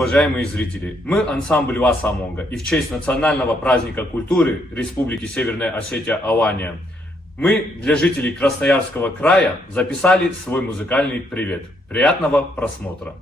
уважаемые зрители! Мы ансамбль Васа Амонга, и в честь национального праздника культуры Республики Северная Осетия Алания мы для жителей Красноярского края записали свой музыкальный привет. Приятного просмотра!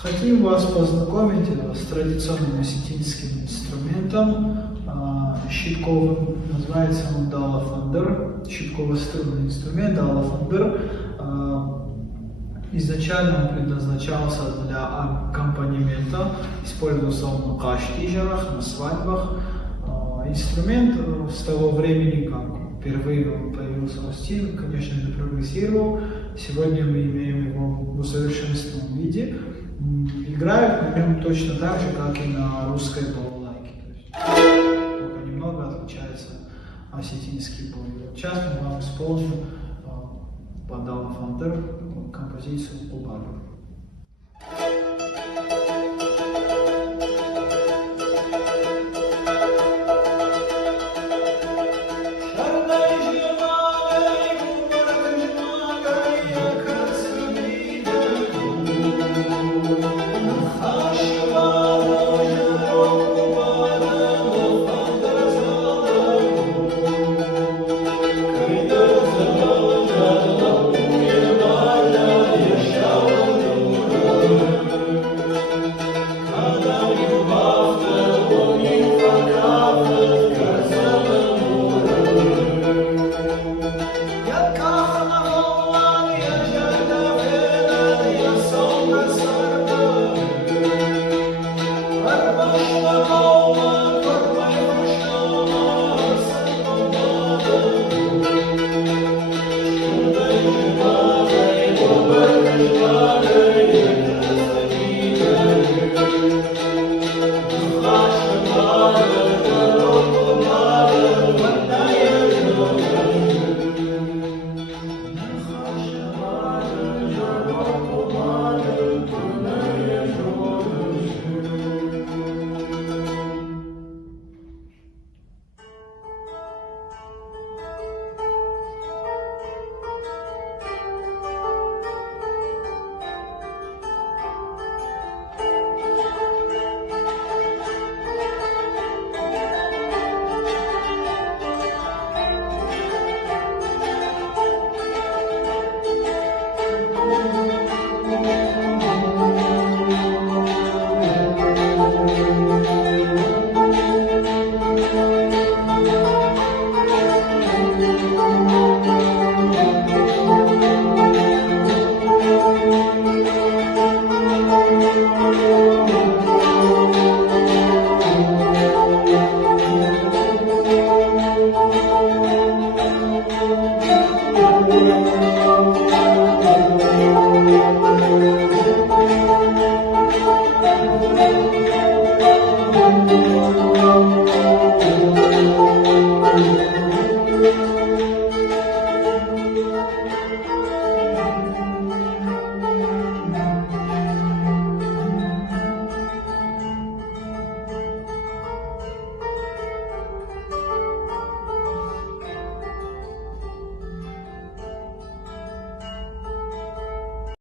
Хотим вас познакомить с традиционным осетинским инструментом щитковым. Называется он далафандыр. Щитково-струнный инструмент далафандыр. Изначально он предназначался для аккомпанемента. Использовался он на каштижерах, на свадьбах. Инструмент с того времени, как впервые он появился в Осетии, конечно же, прогрессировал. Сегодня мы имеем его в усовершенствованном виде. Играют на нем точно так же, как и на русской балалайке. Только немного отличается осетинский бой. Сейчас мы вам исполним по далафандыр композицию «Убару».